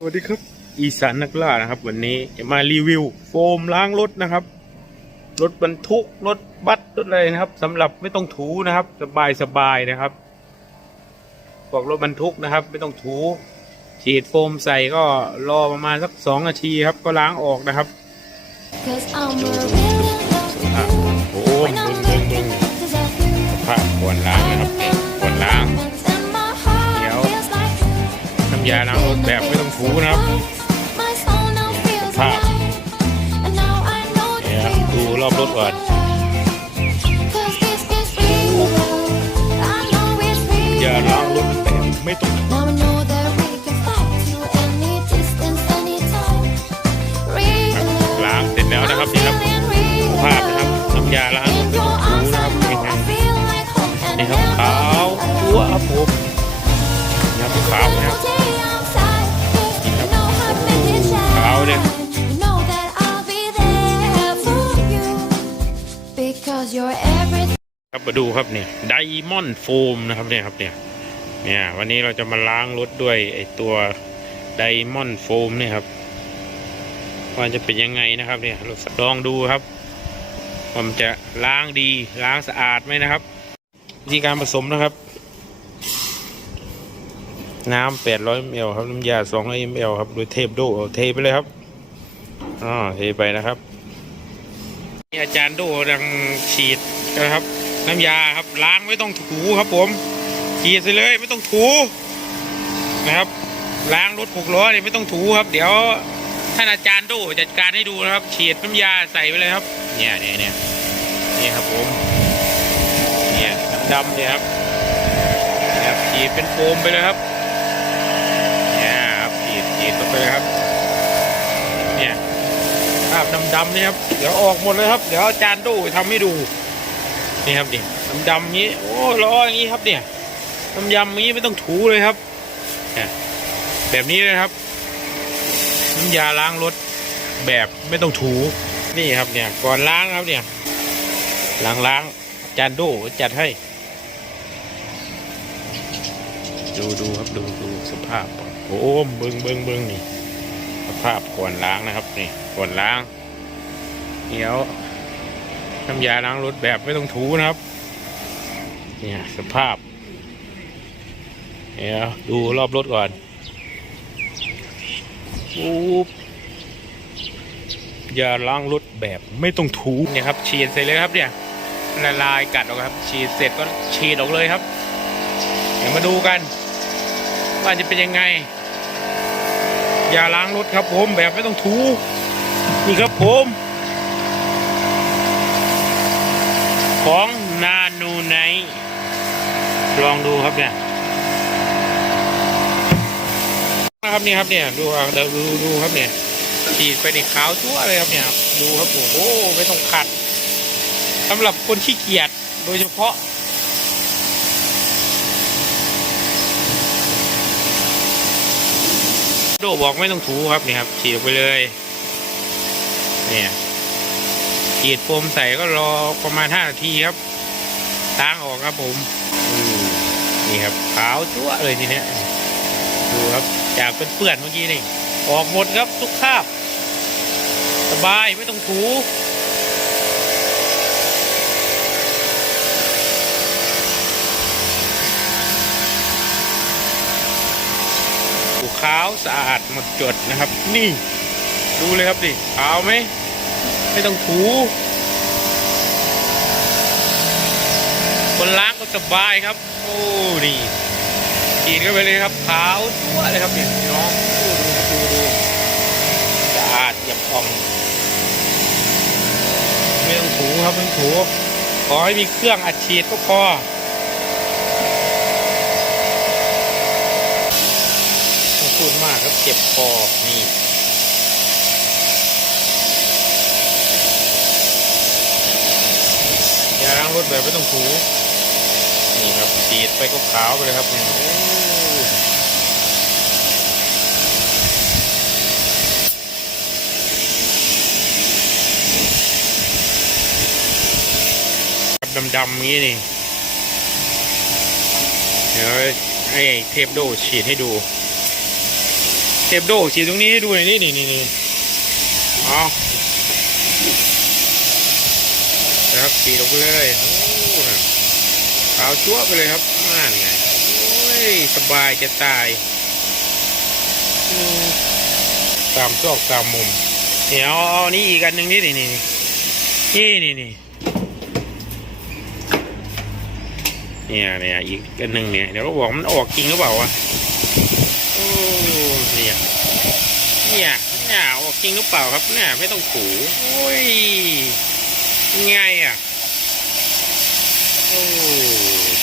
สวัสดีครับ อีสานนักล่านะครับ วันนี้จะมารีวิว โฟมล้างรถนะครับ รถบรรทุกรถบัสรถอะไรนะครับสำหรับไม่ต้องถูนะครับ สบายสบายนะครับบอกรถบรรทุกนะครับ ไม่ต้องถู ฉีดโฟมใส่ก็รอประมาณสักสองนาทีครับ ก็ล้างออกนะครับ Cause I'm a real อะโอ้โหมึงมึงมึงผ้าขวดล้างนะครับ ยาล้างรถแบบไม่ต้องถูนะครับภาพเนี่ยดูรอบรถก่อนอย่าล้างรถแบบไม่ต้องถู Now I know that we can fly to any distance, anytime. Real ล้างเสร็จแล้วนะครับนี่ครับภาพนะครับน้ำยาล้างรถไม่ต้องถูนะครับยังไงนี่ครับขาวจั๊วครับผม ครับมาดูครับเนี่ยไดมอนด์โฟมนะครับเนี่ยครับเนี่ยเนี่ยวันนี้เราจะมาล้างรถด้วยไอตัวไดมอนด์โฟมเนี่ยครับว่าจะเป็นยังไงนะครับเนี่ยเราลองดูครับว่ามันจะล้างดีล้างสะอาดไหมนะครับ วิธีการผสมนะครับ น้ำ800 ml ครับน้ำยา200 ml ครับโดยเทปโดเอาเทไปเลยครับอ๋อเทไปนะครับนี่อาจารย์โดดังฉีดนะครับ น้ำยาครับล้างไม่ต้องถูครับผมฉีดไปเลยไม่ต้องถูนะครับล้างรถหกล้อเนี่ยไม่ต้องถูครับ เดี๋ยวท่านอาจารย์โดจัดการให้ดูนะครับฉีดน้ำยาใส่ไปเลยครับ เนี่ยเนี่ยเนี่ยนี่ครับผมเนี่ยดำๆเนี่ยครับเนี่ยฉีดเป็นโฟมไปเลยครับเนี่ยครับฉีดฉีดลงไปเลยครับเนี่ยภาพดำๆนี่ครับเดี๋ยวออกหมดเลยครับ เดี๋ยวอาจารย์ดูทำให้ดู นี่ครับนี่ดำๆนี้โอ้ล้ออย่างนี้ครับเนี่ยน้ำยำนี้ไม่ต้องถูเลยครับเนี่ยแบบนี้เลยครับน้ำยาล้างรถแบบไม่ต้องถูนี่ครับเนี่ยก่อนล้างครับเนี่ยล้างล้างจารย์ดูจัดให้ ดูดูครับดูดูสภาพก่อนโอ้เบิงเบิงเบิงนี่สภาพก่อนล้างนะครับนี่ก่อนล้างเดี๋ยว น้ำยาล้างรถแบบไม่ต้องถูนะครับ เนี่ยสภาพ เดี๋ยวดูรอบรถก่อนปุ๊บยาล้างรถแบบไม่ต้องถูเนี่ยครับฉีดเสร็จเลยครับเนี่ยละลายกัดออกครับ ฉีดเสร็จก็ฉีดออกเลยครับ เดี๋ยวมาดูกัน ว่าจะเป็นยังไงยาล้างรถครับผมแบบไม่ต้องถูนี่ครับผม ของนานูไนลองดูครับเนี่ยนะครับนี่ครับเนี่ยดูเอาเดี๋ยวดูดูครับเนี่ยฉีดไปในขาวชั่วเลยครับเนี่ยดูครับโอ้โหไม่ต้องขัดสำหรับคนขี้เกียจโดยเฉพาะโดบอกไม่ต้องถูครับนี่ครับฉีดไปเลยเนี่ย ฉีดโฟมใส่ก็รอประมาณห้านาทีครับล้างออกครับผมนี่ครับขาวจั๊วเลยทีเนี้ยดูครับจากเป็นเปื่อนเมื่อกี้นี่ออกหมดครับทุกคาบ สบายไม่ต้องถูถูขาวสะอาดหมดจดนะครับ นี่ ดูเลยครับดิขาวไหม ไม่ต้องถู คนล้างก็สบายครับ โอ้นี่ฉีดเข้าไปเลยครับขาวจั๊วเลยครับเนี่ยพี่น้องโอ้ดูครับดูดูสะอาดเยี่ยมอ่องไม่ต้องถูครับไม่ต้องถู ขอให้มีเครื่องอัดฉีดก็พอพูดมากครับเจ็บคอนี่ ยา ล้างรถแบบไม่ต้องถูนี่ครับฉีดไปก็ขาวไปเลยครับเนี่ยโอ้ครับดำๆอย่างนี้นี่ เดี๋ยวให้เทปโดฉีดให้ดู เทปโดฉีดตรงนี้ให้ดูหน่อยนี่นี่นี่นี่เอา นะครับฉีลงไปเลยโอ้ขาวชั่วไปเลยครับนั่นไงโอ้ยสบายจะตายตามซอกตามมุมเดี๋ยวเอาอันนี้อีกอันหนึ่งนี่นี่นี่นี่นี่นี่เนี่ยเนี่ยอีกอันหนึ่งเนี่ยเดี๋ยวเราบอกมันออกจริงหรือเปล่าวะโอ้เนี่ยเนี่ยเนี่ยออกจริงหรือเปล่าครับเนี่ยไม่ต้องถูโอ้ย ไงอะ โอ้ย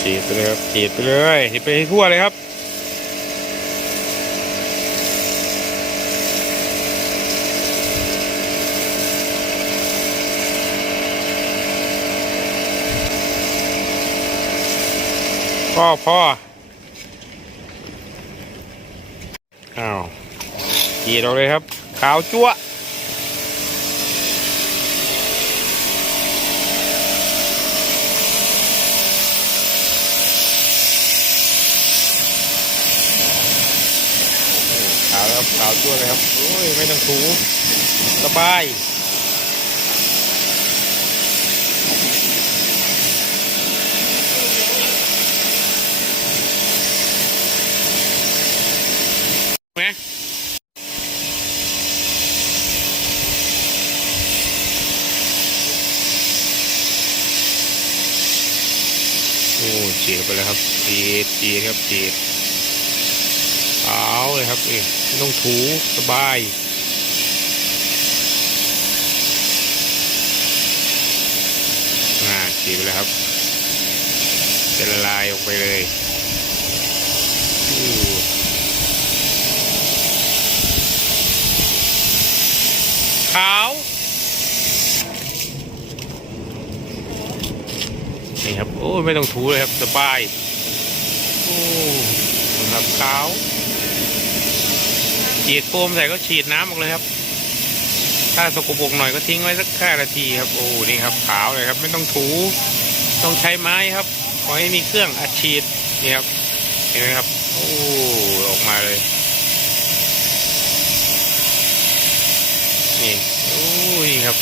ฉีดไปเลยครับฉีดไปเลยฉีดไปให้ทั่วเลยครับ พ่อพ่ออ้าวขี่ออกเลยครับ ขาวจั๊วขาวแล้วครับขาวจั๊วเลยครับ โอ้ย ไม่ต้องถูสบาย ไหมโอ้ฉีดเข้า ไปแล้วครับฉีดฉีดครับฉีดเอาเลยครับนี่ไม่ต้องถูสบายอ่าฉีดไปแล้วครับ จะละลายออกไปเลยขาว นี่ครับ โอ้ไม่ต้องถูเลยครับ สบาย โอ้นะครับขาวฉีดโฟมใส่ก็ฉีดน้ำออกเลยครับ ถ้าสกปรกหน่อยก็ทิ้งไว้สักห้านาทีครับ โอ้นี่ครับขาวเลยครับ ไม่ต้องถู ต้องใช้ไม้ครับ ขอให้มีเครื่องอัดฉีดนี่ครับ เห็นไหมครับ โอ้ออกมาเลยนี่โอ้ยครับ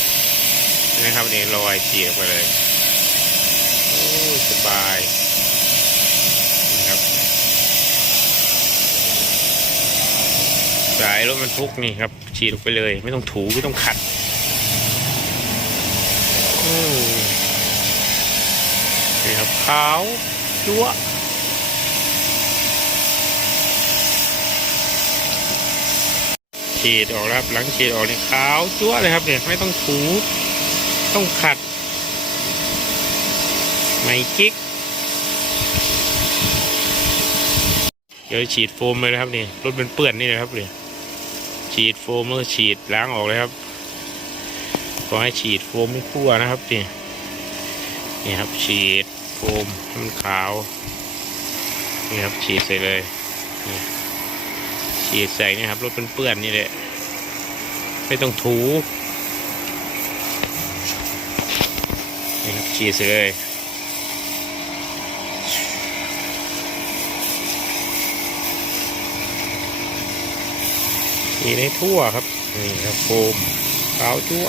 นะครับนี่ลอยเฉียบไปเลย สบายนี่ครับสายรถบรรทุกนี่ครับฉีดออกไปเลย ไม่ต้องถูไม่ต้องขัดนี่ครับขาวจั๊วฉีดออกแล้วครับหลังฉีดออกเนี่ยขาวจั๊วเลยครับเนี่ยไม่ต้องถูต้องขัด ม่กิ๊ก เดี๋ยวฉีดโฟมเลยนะครับนี่รถเป็นเปื้อนนี่นะครับเนี่ยฉีดโฟมแล้วก็ฉีดล้างออกเลยครับขอให้ฉีดโฟมไม่ทั่วนะครับนี่นี่ครับฉีดโฟมให้มันขาวนี่ครับฉีดใส่เลยฉีดใส่นี่ครับรถเป็นเปื้อนนี่แหละไม่ต้องถูนี่ครับฉีดใส่เลย ฉีให้ทั่วครับ นี่ครับโฟมขาวทั่ว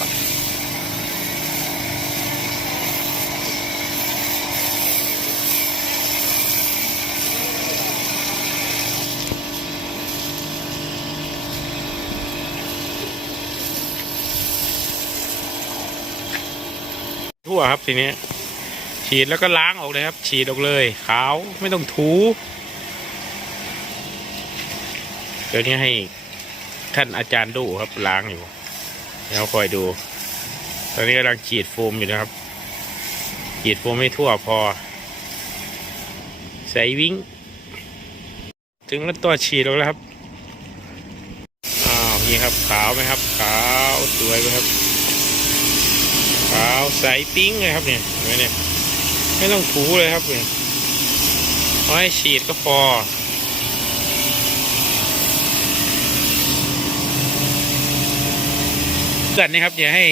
ทั่วครับทีนี้ฉีดแล้วก็ล้างออกเลยครับ ฉีดออกเลยขาวไม่ต้องถูเดี๋ยวนี้ให้ ท่านอาจารย์ดูครับล้างอยู่แล้วคอยดู ตอนนี้กำลังฉีดโฟมอยู่นะครับ ฉีดโฟมให้ทั่วพอ ใส่วิ่ง ถึงแล้วตัวฉีดแล้วครับ อ้าวนี่ครับขาวไหมครับ ขาวสวยไหมครับ ขาวใสปิ้งเลยครับเนี่ยเห็นไหมเนี่ยไม่ต้องถูเลยครับเนี่ยขอให้ฉีดก็พอ กิดนะครับอย่าให้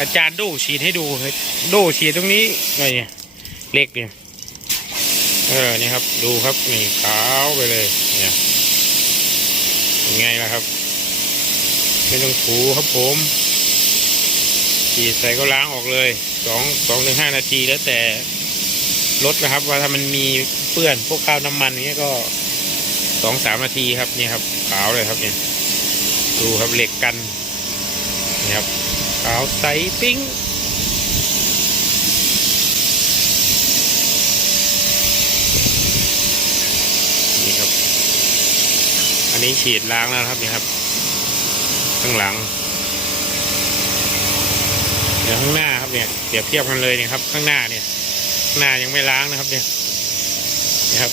อาจารย์โดฉีดให้ดูครับโดฉีดตรงนี้ไงเนี่ยเล็กเนี่ยเออนี่ครับ ดูครับนี่ขาวไปเลย เนี่ยเป็นไงล่ะครับ ไม่ต้องถูครับผมฉีดใส่ก็ล้างออกเลยสองสองถึงห้านาทีแล้วแต่รถนะครับ ว่าถ้ามันมีเปื้อนพวกข้าวน้ำมันเงี้ยก็สองสามนาทีครับนี่ครับ ขาวเลยครับเนี่ยดูครับเหล็กกัน นี่ครับขาวใสปิ้งนี่ครับ อันนี้ฉีดล้างแล้วครับนี่ครับ ข้างหลังเดี๋ยวข้างหน้าครับเนี่ยเปรียบเทียบกันเลยเนี่ยครับ ข้างหน้าเนี่ยข้างหน้ายังไม่ล้างนะครับเนี่ยนี่ครับ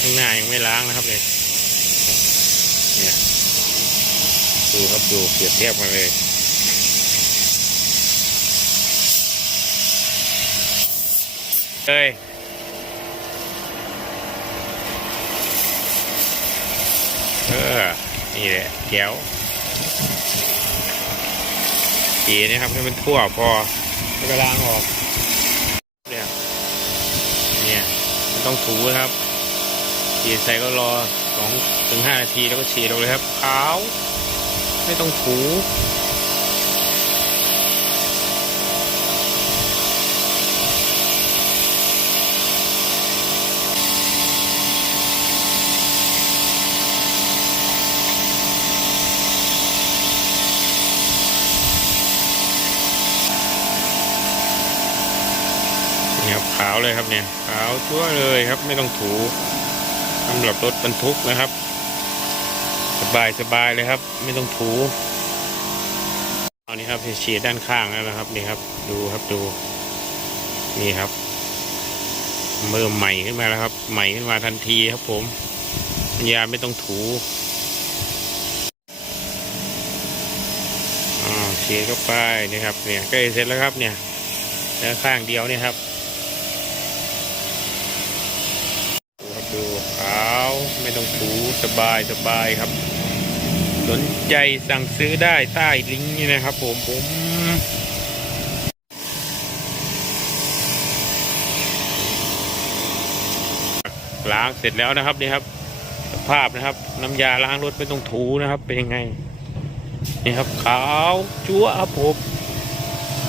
ข้างหน้ายังไม่ล้างนะครับเนี่ย ดูครับดูเปรียบเทียบกันเลยเลยเออ นี่แหละแก้วดีนะครับให้มันทั่วพอแล้วก็ล้างออก เนี่ยเนี่ยไม่ต้องถูนะครับฉีใส่ก็รอสองถึงห้านาทีแล้วก็ฉีดลงเลยครับขาว ไม่ต้องถูเนี่ยครับขาวเลยครับเนี่ยขาวชั่วเลยครับไม่ต้องถูสำหรับรถบรรทุกนะครับ บายสบายเลยครับ ไม่ต้องถูเอานี่ครับฉีดด้านข้างแล้วนะครับนี่ครับดูครับดู นี่ครับเมื่มใหม่ขึ้นมาแล้วครับ ใหม่ขึ้นมาทันทีครับผมยาไม่ต้องถูอ่าฉีดเข้าไปนี่ครับเนี่ยใกล้เสร็จแล้วครับเนี่ยแล้วข้างเดียวเนี่ยครับดูครับดูขาวไม่ต้องถูสบายสบายครับ สนใจสั่งซื้อได้ใต้ลิงก์นี่นะครับ ผมผมล้างเสร็จแล้วนะครับนี่ครับ สภาพนะครับ น้ำยาล้างรถไม่ต้องถูนะครับ เป็นยังไงนี่ครับ ขาวจั๊วครับผม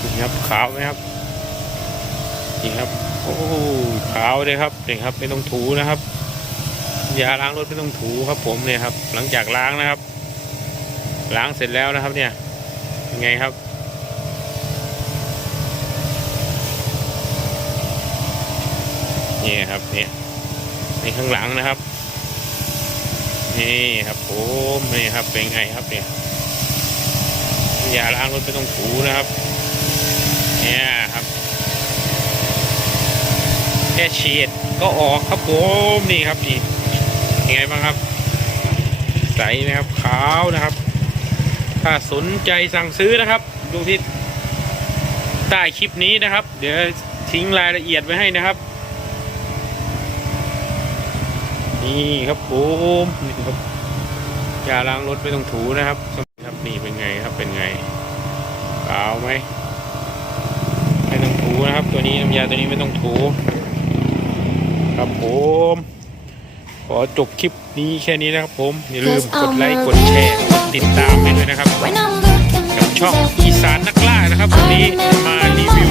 นี่ครับขาวไหมครับนี่ครับโอ้ขาวเลยครับนี่ครับไม่ต้องถูนะครับยาล้างรถไม่ต้องถูครับผมเนี่ยครับ หลังจากล้างนะครับ ล้างเสร็จแล้วนะครับเนี่ยยังไงครับ นี่ครับเนี่ยในข้างหลังนะครับ นี่ครับผมนี่ครับเป็นไงครับเนี่ยอย่าล้างรถไม่ต้องถูนะครับ เนี่ยครับแค่ฉีดก็ออกครับผมนี่ครับนี่ยังไงบ้างครับ ใสนะครับขาวนะครับ ถ้าสนใจสั่งซื้อนะครับ ดูที่ใต้คลิปนี้นะครับ เดี๋ยวทิ้งรายละเอียดไว้ให้นะครับ นี่ครับผมนี่ครับยาล้างรถไม่ต้องถูนะครับครับนี่เป็นไงครับเป็นไงขาไหมไม่ต้องถูนะครับ ตัวนี้น้ำยาตัวนี้ไม่ต้องถูครับผม ขอจบคลิปนี้แค่นี้นะครับผม อย่าลืมกดไลค์ กดแชร์ติดตามไปด้วยนะครับ กับช่องอีสานนักล่านะครับ วันนี้มารีวิว